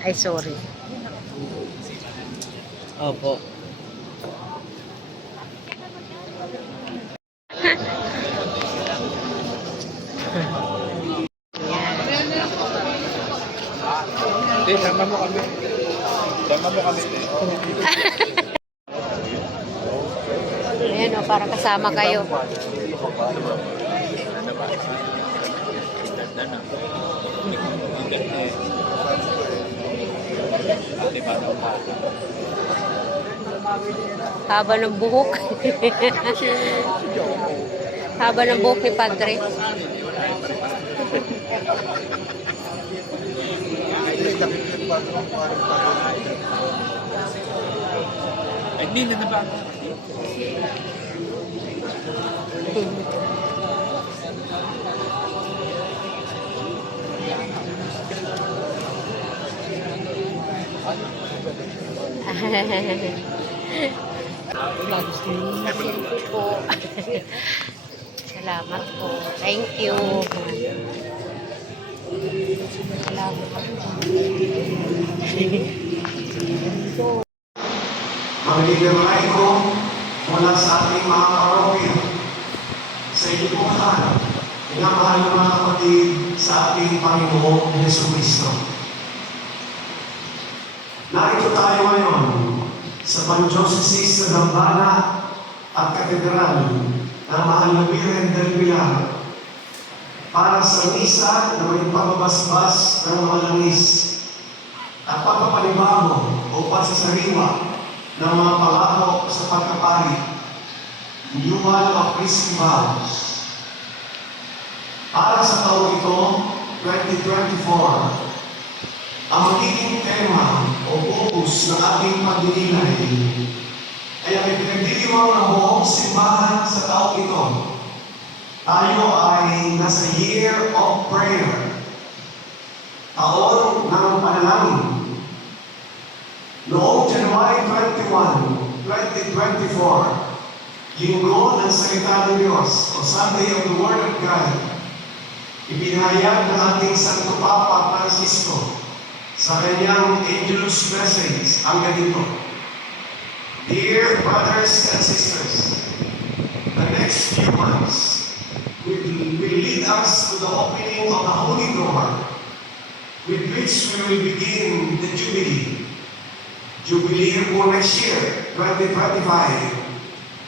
Ay, sorry. Opo. Hindi, sama mo kami. Sama mo kami. Ayan o, para kasama kayo. Haba ng buhok. Haba ng buhok ni Padre. Ay, hindi na ba? po. Salamat po. Thank you. Salamat po. Mga ligaray ko mula sa ating mga parokya, sa inyo po lahat, pinamahal ng mga kapatid sa ating Panginoong Jesucristo. Narito tayo ngayon sa Pandiocese ng Dambana at Katedral ng Mahal na Virgen del Pilar para sa misa na may pababasbas ng mga langis at pagpapanibago o pagsasariwa ng mga pangako sa pagkapari, renewal of priestly vows. Para sa taon ito, 2024, ang magiging tema o focus ng ating pagdinilay ay ang ipinagdiriwang ng buong simbahan sa taon ito. Tayo ay nasa Year of Prayer, taon ng panalangin. Noong January 21, 2024, Linggo ng Salita ng Diyos o Sunday of the Word of God, ipinahayag ng ating Santo Papa Francisco sa kanyang Angelus Message ang ganito: Dear brothers and sisters, the next few months will lead us to the opening of the Holy Door, with which we will begin the Jubilee. Jubilee po next year, 2025,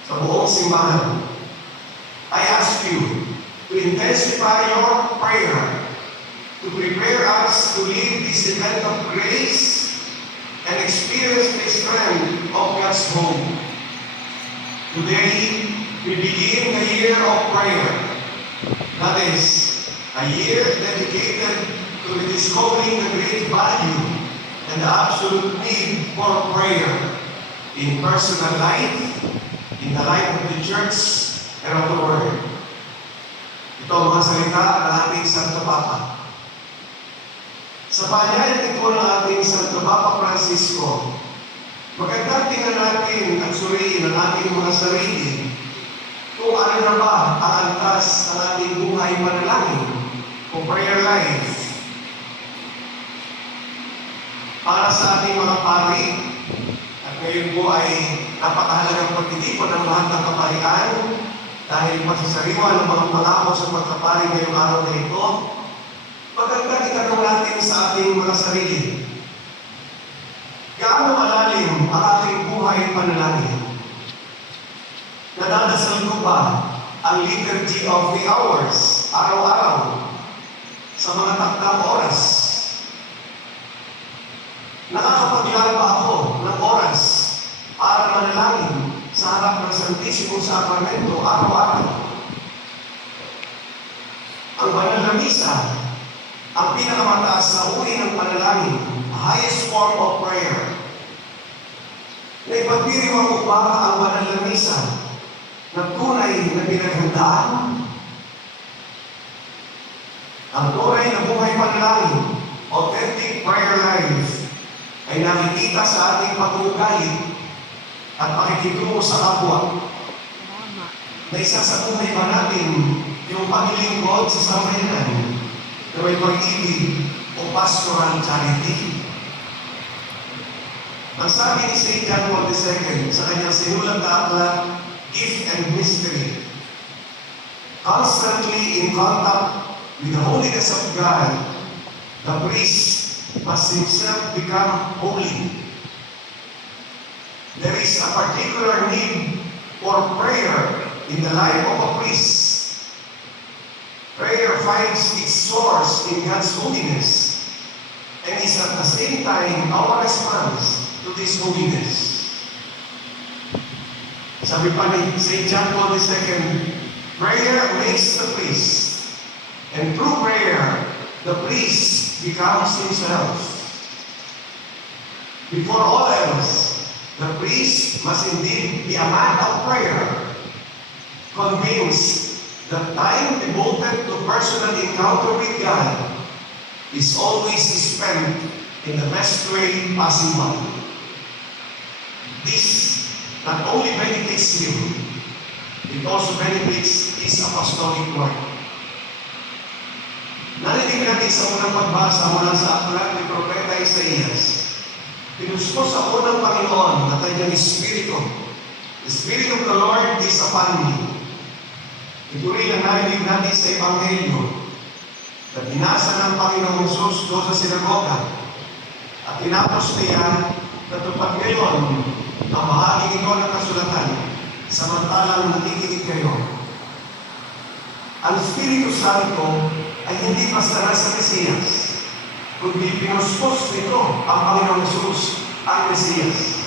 sa buong simbahan. I ask you to intensify your prayer to prepare us to live this event of grace and experience the strength of God's home. Today, we begin the year of prayer. That is, a year dedicated to rediscovering the great value and the absolute need for prayer in personal life, in the life of the church, and of the world. Ito ang mga salita ng ating Santo Papa. Sa pahayag ito ng ating Santo Papa Francisco, magandang tingnan natin at suriin ang ating mga sarili kung ano na ba ang antas ng ating buhay panalangin o prayer life. Para sa ating mga pari, at ngayon po ay napakahalagang pagtitipon ng lahat ng kaparian dahil masasariwa ng mga pangako sa pagkapari ngayong araw na ito, magandang itanong natin sa ating mga sarili. Gaano malalim ang ating buhay panalangin? Nadadasal ko ba ang liturgy of the hours, araw-araw, sa mga takdang oras? Nakakapaglaan ba ako ng oras para manalangin sa harap ng Santisimo Sacramento araw-araw? Ang banal na misa, ang pinakamataas na uri ng panalangin, highest form of prayer. Naipagdiriwang ko ba ang banal na misa na tunay na pinaghandaan? Ang tunay na buhay panalangin, authentic prayer life, ay nakikita sa ating pag-uugali at pakikitungo sa kapwa. Na isa sa buhay ba natin yung paglilingkod sa sambayanan na may pag-ibig o pastoral charity. Ang sabi ni St. John Paul II sa kanyang sinulat na aklat, Gift and Mystery, constantly in contact with the holiness of God, the priest must himself become holy. There is a particular need for prayer in the life of a priest. Prayer finds its source in God's holiness and is at the same time our response to this holiness. Sabi pa ni St. John Paul II, prayer makes the priest, and through prayer, the priest becomes himself. Before all else, the priest must indeed be a man of prayer, convinced that time devoted to personal encounter with God is always spent in the best way possible. This not only benefits him, it also benefits his apostolic work. Narinig natin sa unang pagbasa mula sa aklat ni Propeta Isaías. Pinuspos sa unang Panginoon na kanyang Espiritu. The Spirit of the Lord is upon me. Ito rin ang narinig natin sa Ebanghelyo na binasa ng Panginoong Jesus doon sa sinagoga at tinapos niya na tupad ngayon ang bahaging ito ng kasulatan samantalang nakikinig kayo. Ang Espiritu Santo ay hindi basta nasa Mesiyas, kundi pinuspos nito ang Panginoong Jesus, ang Mesiyas.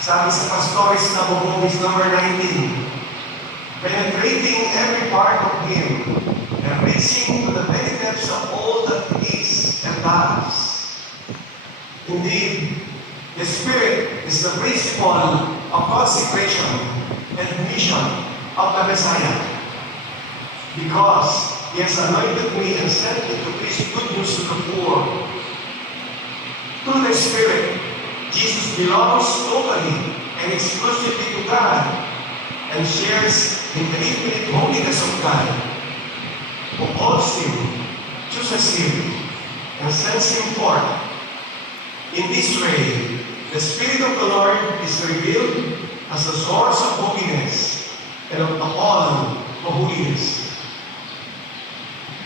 Sabi sa Pastores na Bobobis number 19, penetrating every part of him and reaching to the very depths of all that he is and does. Indeed, the Spirit is the principle of consecration and mission of the Messiah, because He has anointed me and sent me to preach good news to the poor. Through the Spirit, Jesus belongs totally and exclusively to God and shares in the infinite holiness of God, who calls him, chooses him, and sends him forth. In this way, the Spirit of the Lord is revealed as the source of holiness and of the all of holiness.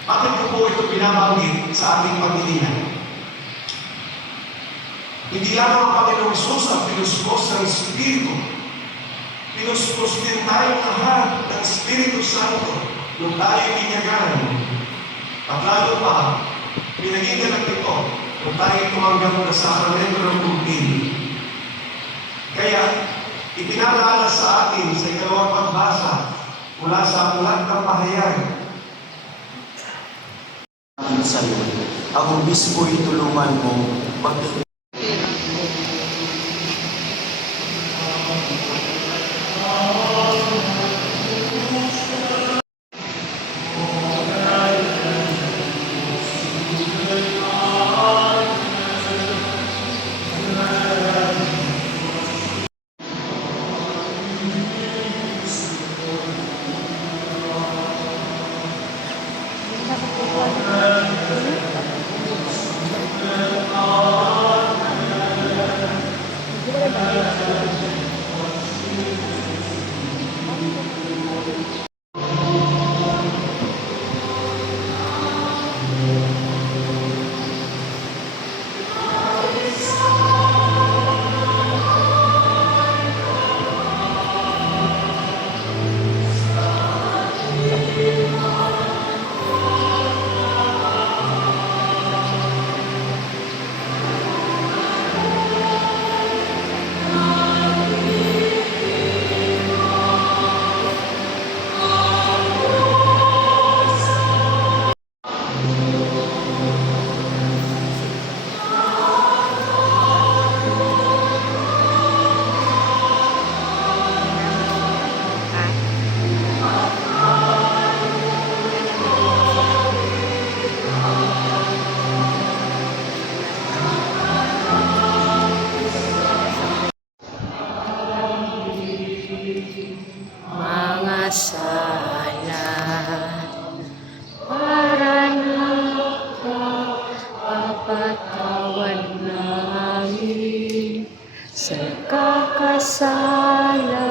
Bakit ko po ito binabanggit sa ating pagdidinan? Hindi lamang ang Panginoong Isus ang pinuspos ng Espiritu. Pinuspos din tayo lahat ng Espiritu Santo nung tayo binyagan. At lalo pa, pinagiganap ito nung tayo tumanggap na sakramento ng pagpili. Kaya, ipinalaala sa atin sa ikalawang pagbasa mula sa aklat ng Pahayag. Sa iyo, ang obispo'y tulungan mo mga sala para nakapatawad namin sala.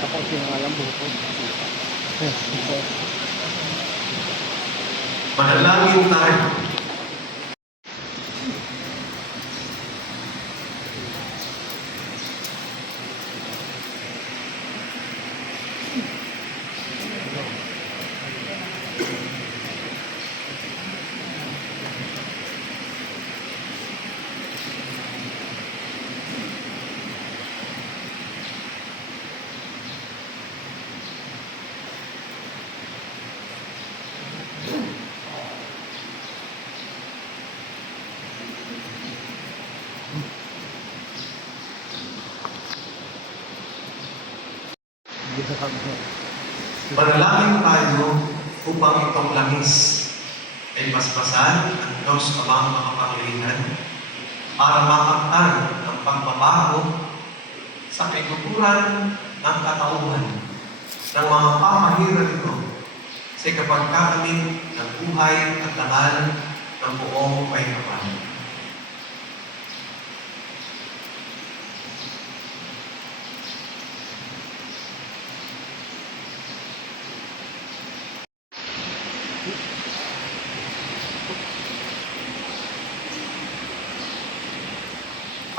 Ako sinangalang buko. Manalangin tayo. Manalangin tayo upang itong langis ay basbasan ng Diyos Amang makapangyarihan para makamtan ang pagbabago sa kaiguturan ng katauhan ng mga pamahiran nito sa ikapagkakamit ng buhay at dangal ng buong kahirapan.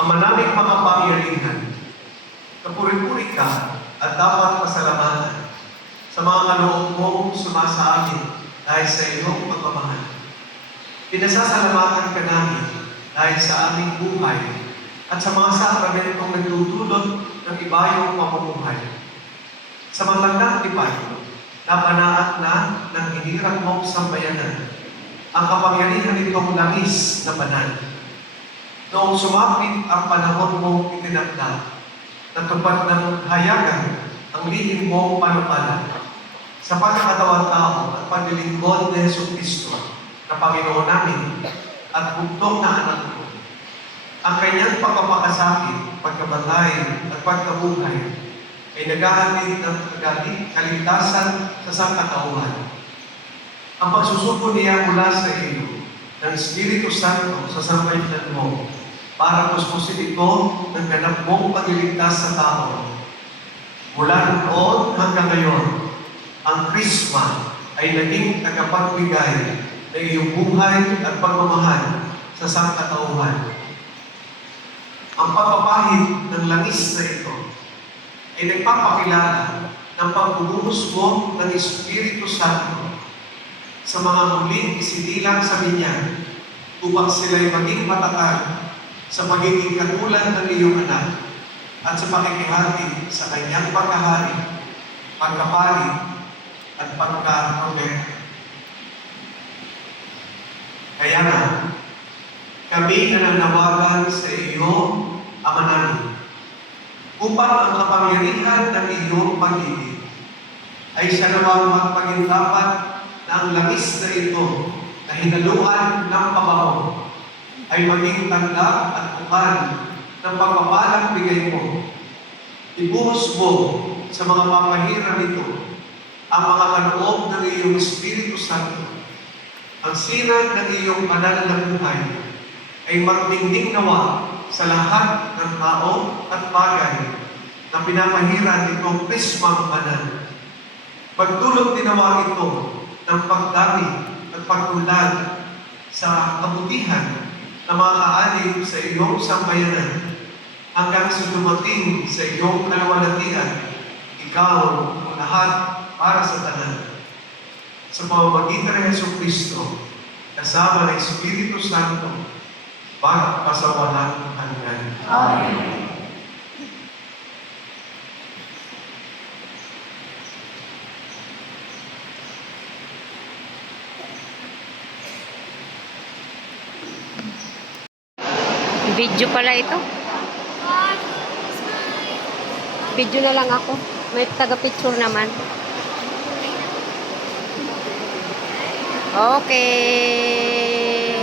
Ama naming makapangyarihan, kapuri-puri ka at dapat pasalamatan sa mga kaloob mong sumasa amin dahil sa iyong pagmamahal. Pinasasalamatan ka namin dahil sa aming buhay at sa mga sakramentong nagdudulot ng ibayong pamumuhay. Sa malagdang tipay, napanaat na ng hinirang mong sambayanan ang kapangyarihan nitong langis na banal. Noong sumapit ang panahon mong itinakda, natupad ng hayagan ang lihim mong panupala sa pagkakatawan-tao at paglilingkod ni Jesucristo na Panginoon namin at bugtong na anak mo. Ang kanyang pagkapakasakit, pagkabatay at pagkabuhay ay naghahatid ng kaligtasan sa sangkatauhan. Ang pagsusuko niya mula sa iyo ng Espiritu Santo sa sambayanan mo para puspusin ito ng ganap mong pagliligtas sa tao. Mula noon hanggang ngayon, ang Krisma ay naging tagapagbigay ng iyong buhay at pagmamahal sa sangkatauhan. Ang pagpapahid ng langis na ito ay nagpapakilala ng pagbubuhos mo ng Espiritu Santo sa mga muling isinilang sa binyan upang sila'y maging matatag sa pagiging katulad ng iyong anak at sa pakikihati sa kanyang pagkahari, pagkapari, at pagkaprobeta. Kaya na, kami nananawagan sa iyo, Ama namin, upang ang kapangyarihan ng iyong pag-ibig ay siya nawang magpagindapat na ang langis na ito na hinaluan ng pabango ay maging tanda at bukan ng pagpapalang bigay mo. Ibuhos mo sa mga mapahirap nito ang mga kaloob ng iyong Espiritu Santo. Ang sinag ng iyong banal na buhay ay magdingding nawa sa lahat ng tao at bagay na pinapahiran nitong prismang banal. Pagdulot din nawa ito ng pagdami at pagtulad sa kabutihan na makakaalib sa iyong sambayanan hanggang sa dumating sa iyong kalwalatian, ikaw ang lahat para sa tanan. Sa pamamagitan ng Jesucristo, kasama ng Espiritu Santo, pagpasawalang hanggan. Amen. Video pala ito. Video na lang ako. May taga-picture naman. Okay.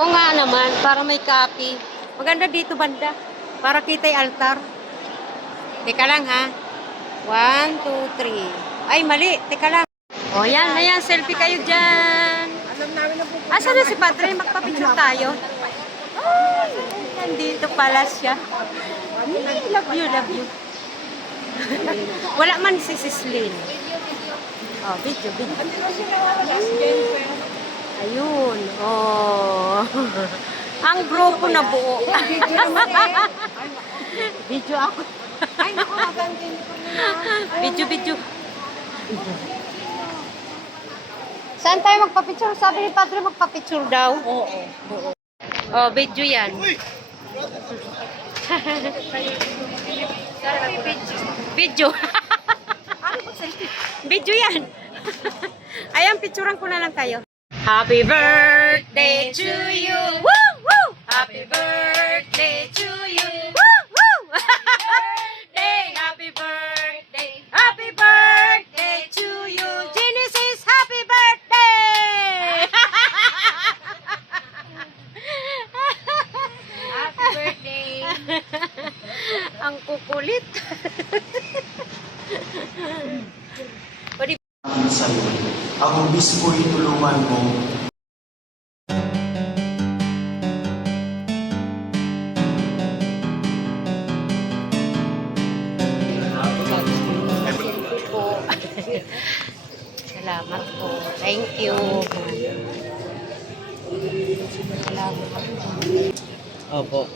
Oo nga naman, para may copy. Maganda dito banda. Para kita yung altar. Teka lang ha. 1, 2, 3. Ay, mali. Teka lang. O, yan. Ayan, selfie kayo dyan. Asan na si Padre? Magpapicture tayo. Ay, nandito pala siya. Love you, love you. Wala man si Sislin. Oh, video. Ayun. Oh. Ang grupo na buo. Video ako. Ay, naku, magantin ko na. Video. Saan tayo magpa-picture? Sabi ni Padre magpa-picture daw. Oo. Oh, video yan. Video. Video yan. Ayan, picturean ko na lang kayo. Happy birthday to you. Woo! Woo! Happy birthday to you. Woo! Woo! Happy birthday. Happy birthday to you. Genesis, happy birthday. Happy birthday. Ang kukulit. Sa iyo, ang obispo'y tulungan mo. Salamat po. Thank you. Salamat. Opo.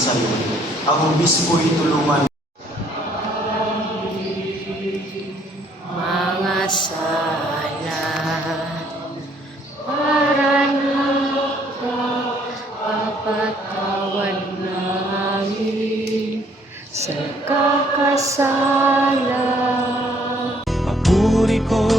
Sa iyo, ang obispo'y tulungan Mga sala para napapatawad namin sa kakasala. Papuri ko